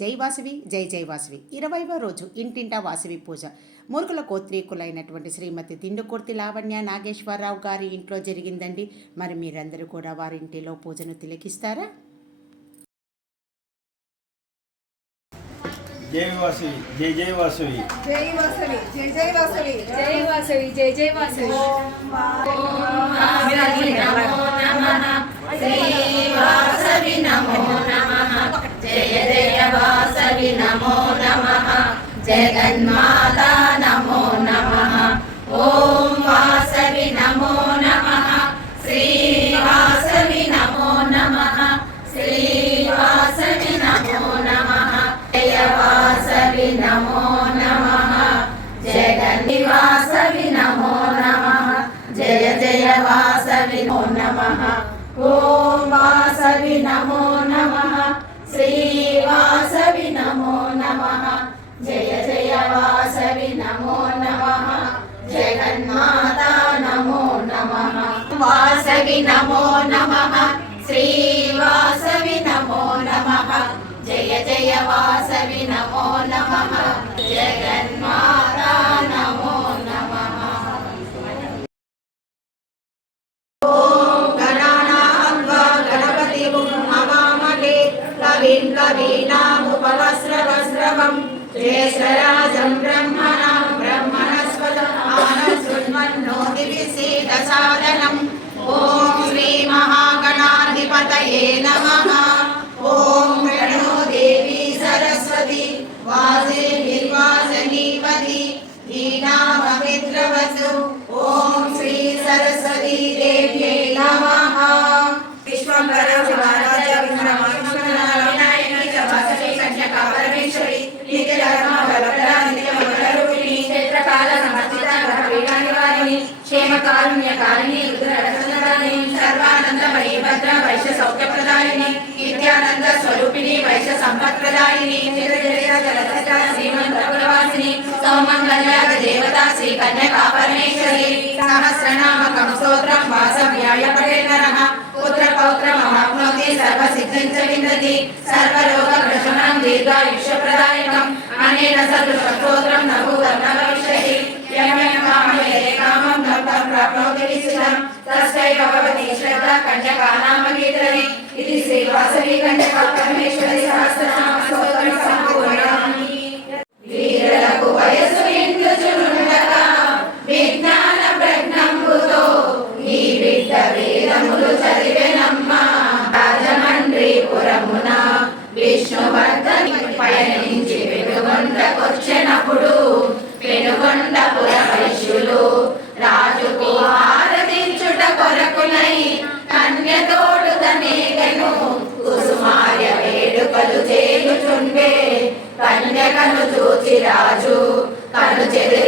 జై వాసవి జై జై వాసవి. ఇరవైవ రోజు ఇంటింటా వాసవి పూజ. మురుగుల కోత్రీకులైనటువంటి శ్రీమతి తిండుకుర్తి లావణ్య నాగేశ్వరరావు గారి ఇంట్లో జరిగిందండి. మరి మీరందరూ కూడా వారి ఇంటిలో పూజను తిలకిస్తారా? జై వాసవి జై జై వాసవి. జై వాసవి జై జై వాసవి. జై వాసవి జై జై వాసవి. జగన్మాతా నమో నమ. ఓం వాసవి నమో నమ. శ్రీ వాసవి నమో నమ. శ్రీ వాసవి నమో నమ. జయ వాసవి నమో నమ. జగన్ని వాసవి నమో నమ. జయ జయ వాసవి నమో నమ. ఓం వాసవి నమో జయ జయ వాసవి నమో నమ. జగన్మాతా నమో నమ. వాసవి నమో నమ. శ్రీ వాసవి నమో నమ. జయ జయ వాసవి నమో నమ. జగ ईश्वराजम् పీఠానివారిణి కారుణ్య కారిణి రుద్రరసనదాని సర్వానందమయీ భద్ర వైశ్య సౌఖ్యప్రదాయిని నిత్యానంద స్వరూపిణి వైశ్య సంపత్ప్రదాయిని జగజగ జలధర శ్రీమంత కులవాసిని సౌమంగళ్య దేవత శ్రీ కన్యకా పరమేశ్వరి సహస్రనామకం స్తోత్రం వాసవ్యాయ పఠే నరః పుత్ర పౌత్ర మహాప్నోతి సర్వ సిద్ధించ విందతి సర్వరోగ ప్రశమనం దీర్ఘాయుష్యప్రదాయకం అనేన సదృశ స్తోత్రం నభు ప్రాప్నోతి విశిష్టం తస్యైవ శ్రద్ధ కన్యకా నామ ఇది శ్రీ వాసవి పరమేశ్వరి సహస్రనామ స్తోత్రం. కన్యకను చూచి రాజు కను చెదిరి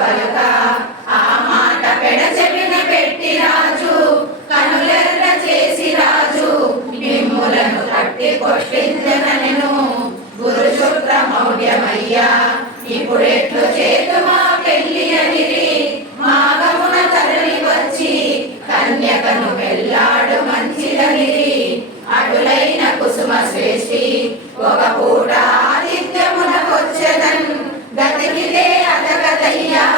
పలుక ఆ మాట పెడచెవిన పెట్టి రాజు కనులెర్ర చేసి రాజు మిమ్ములను కట్టి కొట్టిందనెను గురు శుక్ర మౌఢ్యమయ్యా ఇప్పుడెట్లు చేతు మా పెళ్ళి అనిరి. మాగమున తరలి వచ్చి కన్యకను వెళ్ళాడు మంచిదనిరి. అటులైన కుసుమ శ్రేష్ఠి ఒక పూట ఆదిత్యమునకొచ్చెదన్ గతికిదే Yeah.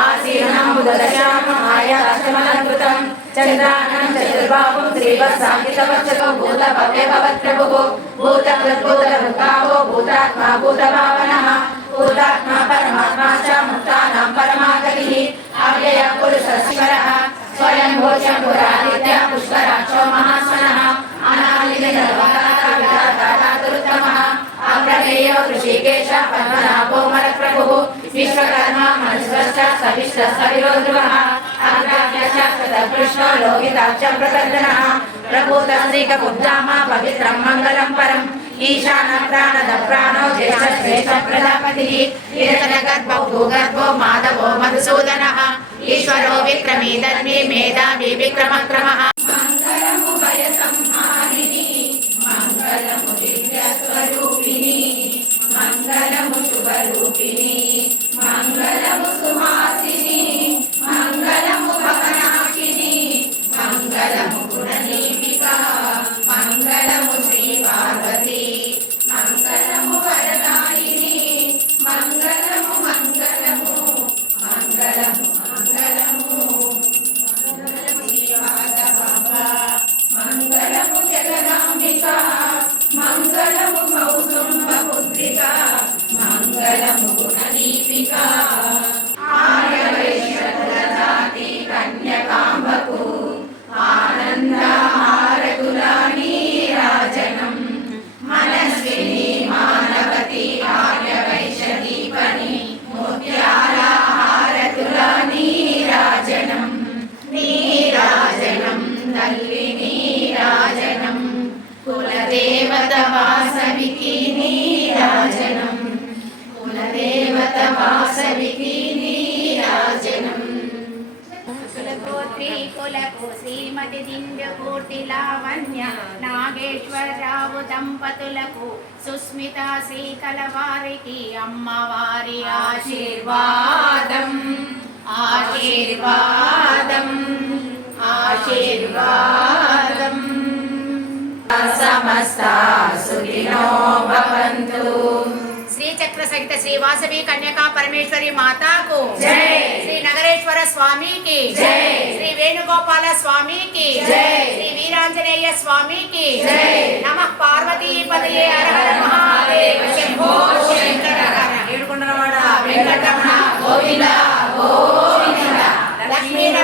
నమామి పరమాత్మికాం వాచాం ఆశీర్ణముదశామాయాశమలంకృతం చంద్రానం చతుర్బాహుం శ్రీవత్సాంకితవత్సలో భూత భవ్య భవత్ప్రభుః భూతకృద్భూతభృద్భావో భూతాత్మా భూతభావనః భూతాత్మా పరమాత్మా చ ముక్తానాం పరమాగతిః అవ్యయ స్వయం పుష్కరాక్షో ఋషికేశ పద్మనాభ విశ్వకర్మ మనస్వశ్చ సవిష్ట సవిరో ధ్రువः అగ్రాభ్యశాస్త్రత కృష్ణో లోహితాక్ష పవిత్రం మంగళం పరం ఈశాన ప్రాణద ప్రాణో జ్యేష్ఠ శ్రేష్ఠ భూగర్భో మాధవో మధుసూదనः ఈశ్వరో విక్రమీ ధర్మీ మేధావి విక్రమ కులకు శ్రీమతి దిండుకోటి లావణ్య నాగేశ్వరరావు దంపతులకు సుస్మిత శ్రీకల వారికి అమ్మవారి ఆశీర్వాదం. ఆశీర్వాదం. ఆశీర్వాదం. సమస్త సుఖినో భవంతు. శ్రీచక్ర సహిత శ్రీ వాసవి కన్యకా పరమేశ్వరి మాతాకు. శ్రీ నగరేశ్వర స్వామికి. శ్రీ వేణుగోపాల స్వామికి. శ్రీ వీరాంజనేయ స్వామికి. నమ పార్వతీ పదయే హర మహాదేవ శంభో శంకర ఏడుకొండలవాడ వెంకటరమణ గోవింద గోవింద లక్ష్మీరమణ